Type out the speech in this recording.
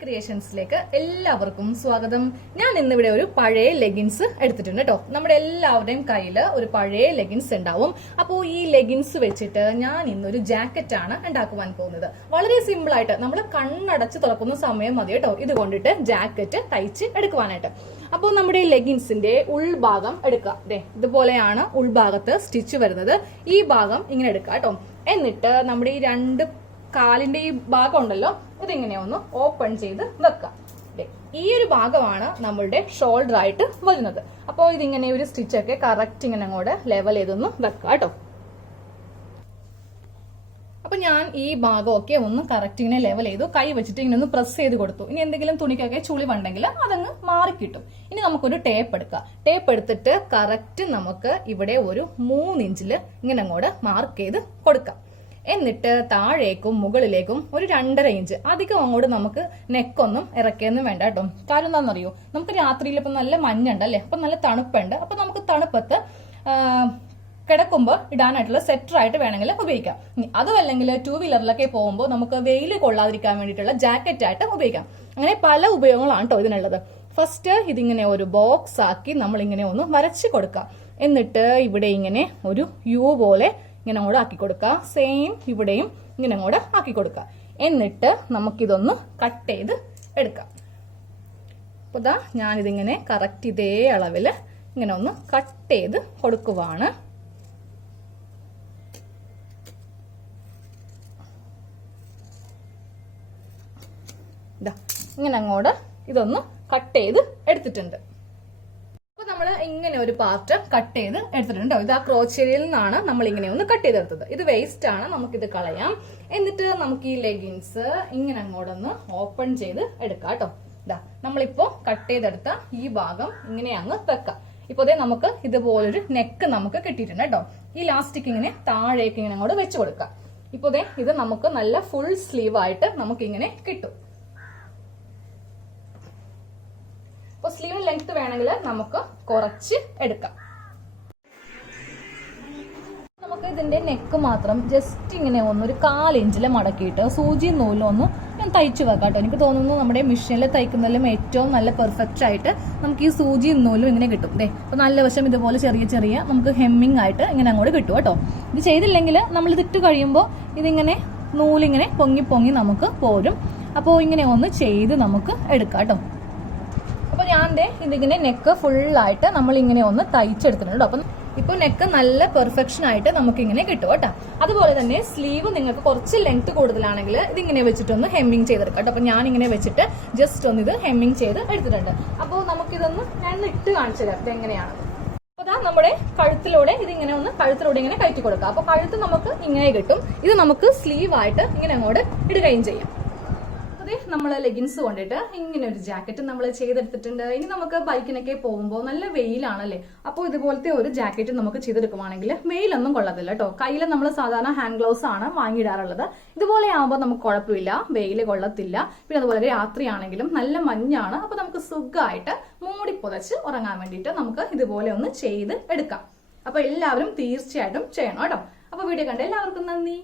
ക്രിയേഷൻസിലേക്ക് എല്ലാവർക്കും സ്വാഗതം. ഞാൻ ഇന്നിവിടെ ഒരു പഴയ ലെഗിൻസ് എടുത്തിട്ടുണ്ട് കേട്ടോ. നമ്മുടെ എല്ലാവരുടെയും കയ്യിൽ ഒരു പഴയ ലെഗിൻസ് ഉണ്ടാവും. അപ്പോൾ ഈ ലെഗിൻസ് വെച്ചിട്ട് ഞാൻ ഇന്നൊരു ജാക്കറ്റ് ആണ് ഉണ്ടാക്കുവാൻ പോകുന്നത്. വളരെ സിമ്പിൾ ആയിട്ട് നമ്മൾ കണ്ണടച്ച് തുറക്കുന്ന സമയം മതി കേട്ടോ ഇത് കൊണ്ടിട്ട് ജാക്കറ്റ് തയ്ച്ച് എടുക്കുവാനായിട്ട്. അപ്പോൾ നമ്മുടെ ലെഗിൻസിന്റെ ഉൾഭാഗം എടുക്കുക. ഇതുപോലെയാണ് ഉൾഭാഗത്ത് സ്റ്റിച്ച് വരുന്നത്. ഈ ഭാഗം ഇങ്ങനെ എടുക്കുക കേട്ടോ. എന്നിട്ട് നമ്മുടെ ഈ രണ്ട് കാലിന്റെ ഈ ഭാഗം ഉണ്ടല്ലോ, ഇതിങ്ങനെ ഒന്ന് ഓപ്പൺ ചെയ്ത് വെക്കാം. ഈ ഒരു ഭാഗമാണ് നമ്മളുടെ ഷോൾഡർ ആയിട്ട് വരുന്നത്. അപ്പോൾ ഇതിങ്ങനെ ഒരു സ്റ്റിച്ചൊക്കെ കറക്റ്റ് ഇങ്ങനെ അങ്ങോട്ട് ലെവൽ ചെയ്തൊന്ന് വെക്കാം കേട്ടോ. അപ്പൊ ഞാൻ ഈ ഭാഗമൊക്കെ ഒന്ന് കറക്റ്റ് ഇങ്ങനെ ലെവൽ ചെയ്തു, കൈ വെച്ചിട്ട് ഇങ്ങനെ ഒന്ന് പ്രസ് ചെയ്ത് കൊടുത്തു. ഇനി എന്തെങ്കിലും തുണിക്കൊക്കെ ചുളിവുണ്ടെങ്കിൽ അതങ്ങ് മാറിക്കിട്ടും. ഇനി നമുക്കൊരു ടേപ്പ് എടുക്കാം. ടേപ്പ് എടുത്തിട്ട് കറക്റ്റ് നമുക്ക് ഇവിടെ ഒരു 3 ഇഞ്ചിൽ ഇങ്ങനെ അങ്ങോട്ട് മാർക്ക് ചെയ്ത് കൊടുക്കാം. എന്നിട്ട് താഴേക്കും മുകളിലേക്കും ഒരു 2.5 ഇഞ്ച്, അധികം അങ്ങോട്ട് നമുക്ക് നെക്കൊന്നും ഇറക്കിയൊന്നും വേണ്ട കേട്ടോ. കാര്യം എന്താണെന്നറിയോ, നമുക്ക് രാത്രിയിൽ ഇപ്പം നല്ല മഞ്ഞുണ്ടല്ലേ, അപ്പൊ നല്ല തണുപ്പുണ്ട്. അപ്പൊ നമുക്ക് തണുപ്പത്ത് കിടക്കുമ്പോൾ ഇടാനായിട്ടുള്ള സെറ്ററായിട്ട് വേണമെങ്കിൽ ഉപയോഗിക്കാം. അതുമല്ലെങ്കിൽ 2 വീലറിലൊക്കെ പോകുമ്പോൾ നമുക്ക് വെയിൽ കൊള്ളാതിരിക്കാൻ വേണ്ടിയിട്ടുള്ള ജാക്കറ്റ് ആയിട്ട് ഉപയോഗിക്കാം. അങ്ങനെ പല ഉപയോഗങ്ങളാണ് കേട്ടോ ഇതിനുള്ളത്. ഫസ്റ്റ് ഇതിങ്ങനെ ഒരു ബോക്സ് ആക്കി നമ്മൾ ഇങ്ങനെ ഒന്ന് വരച്ച് കൊടുക്കാം. എന്നിട്ട് ഇവിടെ ഇങ്ങനെ ഒരു യു പോലെ ഇങ്ങനെ അങ്ങോട്ട് ആക്കി കൊടുക്കുക. സെയിം ഇവിടെയും ഇങ്ങനെ അങ്ങോട്ട് ആക്കി കൊടുക്കുക. എന്നിട്ട് നമുക്കിതൊന്ന് കട്ട് ചെയ്ത് എടുക്കാം. അപ്പോൾ ഇതാ ഞാനിതിങ്ങനെ കറക്റ്റ് ഇതേ അളവിൽ ഇങ്ങനെ ഒന്ന് കട്ട് ചെയ്ത് കൊടുക്കുവാണ്. ഇങ്ങനെ അങ്ങോട്ട് ഇതൊന്ന് കട്ട് ചെയ്ത് എടുത്തിട്ടുണ്ട്. അപ്പൊ നമ്മൾ ഇങ്ങനെ ഒരു പാർട്ട് കട്ട് ചെയ്ത് എടുത്തിട്ടുണ്ട്. ഇത് ആ ക്രോച്ചയിൽ നിന്നാണ് നമ്മൾ ഇങ്ങനെ ഒന്ന് കട്ട് ചെയ്തെടുത്തത്. ഇത് വേസ്റ്റ് ആണ്, നമുക്കിത് കളയാം. എന്നിട്ട് നമുക്ക് ഈ ലെഗിൻസ് ഇങ്ങനെ അങ്ങോട്ടൊന്ന് ഓപ്പൺ ചെയ്ത് എടുക്കാം കേട്ടോ. ഇതാ നമ്മളിപ്പോ കട്ട് ചെയ്തെടുത്ത ഈ ഭാഗം ഇങ്ങനെ അങ്ങ് വെക്കാം. ഇപ്പൊ അതേ നമുക്ക് ഇതുപോലൊരു നെക്ക് നമുക്ക് കിട്ടിയിട്ടുണ്ട് കേട്ടോ. ഈ ലാസ്റ്റിക് ഇങ്ങനെ താഴേക്ക് ഇങ്ങനെ അങ്ങോട്ട് വെച്ച് കൊടുക്കാം. ഇപ്പൊ ദേ ഇത് നമുക്ക് നല്ല ഫുൾ സ്ലീവ് ആയിട്ട് നമുക്ക് ഇങ്ങനെ കിട്ടും. അപ്പൊ സ്ലീവിന് ലെങ്ത് വേണമെങ്കിൽ നമുക്ക് കുറച്ച് എടുക്കാം. നമുക്ക് ഇതിന്റെ നെക്ക് മാത്രം ജസ്റ്റ് ഇങ്ങനെ ഒരു 1/4 ഇഞ്ചിൽ മടക്കിയിട്ട് സൂചി നൂലൊന്ന് ഞാൻ തയ്ച്ചു വെക്കാം കേട്ടോ. എനിക്ക് തോന്നുന്നു നമ്മുടെ മെഷീനിൽ തയ്ക്കുന്നതിലും ഏറ്റവും നല്ല പെർഫെക്റ്റ് ആയിട്ട് നമുക്ക് ഈ സൂചി നൂലും ഇങ്ങനെ കിട്ടും. അപ്പൊ നല്ല വശം ഇതുപോലെ ചെറിയ ചെറിയ നമുക്ക് ഹെമ്മിങ് ആയിട്ട് ഇങ്ങനെ അങ്ങോട്ട് കിട്ടും കേട്ടോ. ഇത് ചെയ്തില്ലെങ്കിൽ നമ്മൾ ഇതിട്ട് കഴിയുമ്പോൾ ഇതിങ്ങനെ നൂലിങ്ങനെ പൊങ്ങി പൊങ്ങി നമുക്ക് പോരും. അപ്പോൾ ഇങ്ങനെ ഒന്ന് ചെയ്ത് നമുക്ക് എടുക്കാം കേട്ടോ. അപ്പൊ ഞാൻ ഇതിങ്ങനെ നെക്ക് ഫുള്ളായിട്ട് നമ്മൾ ഇങ്ങനെ ഒന്ന് തയ്ച്ചെടുത്തിട്ടുണ്ട്. അപ്പം ഇപ്പൊ നെക്ക് നല്ല പെർഫെക്ഷൻ ആയിട്ട് നമുക്ക് ഇങ്ങനെ കിട്ടും കേട്ടോ. അതുപോലെ തന്നെ സ്ലീവ് നിങ്ങൾക്ക് കുറച്ച് ലെങ്ത് കൂടുതലാണെങ്കിൽ ഇതിങ്ങനെ വെച്ചിട്ടൊന്ന് ഹെമ്മിങ് ചെയ്തെടുക്കാം കേട്ടോ. അപ്പൊ ഞാൻ ഇങ്ങനെ വെച്ചിട്ട് ജസ്റ്റ് ഒന്ന് ഇത് ഹെമ്മിങ് ചെയ്ത് എടുത്തിട്ടുണ്ട്. അപ്പോൾ നമുക്കിതൊന്ന് ഞാൻ ഇട്ട് കാണിച്ചു തരാം ഇതെങ്ങനെയാണ്. അപ്പൊ അതാ നമ്മുടെ കഴുത്തിലൂടെ ഇതിങ്ങനെ ഒന്ന് കഴുത്തിലൂടെ ഇങ്ങനെ കയറ്റി കൊടുക്കാം. അപ്പൊ കഴുത്ത് നമുക്ക് ഇങ്ങനെ കിട്ടും. ഇത് നമുക്ക് സ്ലീവ് ആയിട്ട് ഇങ്ങനെ അങ്ങോട്ട് ഇടുകയും ചെയ്യാം. നമ്മൾ ലെഗിൻസ് കൊണ്ടിട്ട് ഇങ്ങനെ ഒരു ജാക്കറ്റ് നമ്മൾ ചെയ്തെടുത്തിട്ടുണ്ട്. ഇനി നമുക്ക് ബൈക്കിനൊക്കെ പോകുമ്പോൾ നല്ല വെയിലാണല്ലേ, അപ്പോൾ ഇതുപോലത്തെ ഒരു ജാക്കറ്റ് നമുക്ക് ചെയ്തെടുക്കുവാണെങ്കിൽ വെയിലൊന്നും കൊള്ളത്തില്ല കേട്ടോ. കയ്യിൽ നമ്മൾ സാധാരണ ഹാൻഡ് ഗ്ലൗസ് ആണ് വാങ്ങിയിടാറുള്ളത്. ഇതുപോലെ ആകുമ്പോൾ നമുക്ക് കുഴപ്പമില്ല, വെയിൽ കൊള്ളത്തില്ല. പിന്നെ അതുപോലെ രാത്രിയാണെങ്കിലും നല്ല മഞ്ഞാണ്, അപ്പൊ നമുക്ക് സുഖമായിട്ട് മൂടി പുതച്ച് ഉറങ്ങാൻ വേണ്ടിയിട്ട് നമുക്ക് ഇതുപോലെ ഒന്ന് ചെയ്ത് എടുക്കാം. അപ്പൊ എല്ലാവരും തീർച്ചയായിട്ടും ചെയ്യണം കേട്ടോ. അപ്പൊ വീഡിയോ കണ്ട എല്ലാവർക്കും നന്ദി.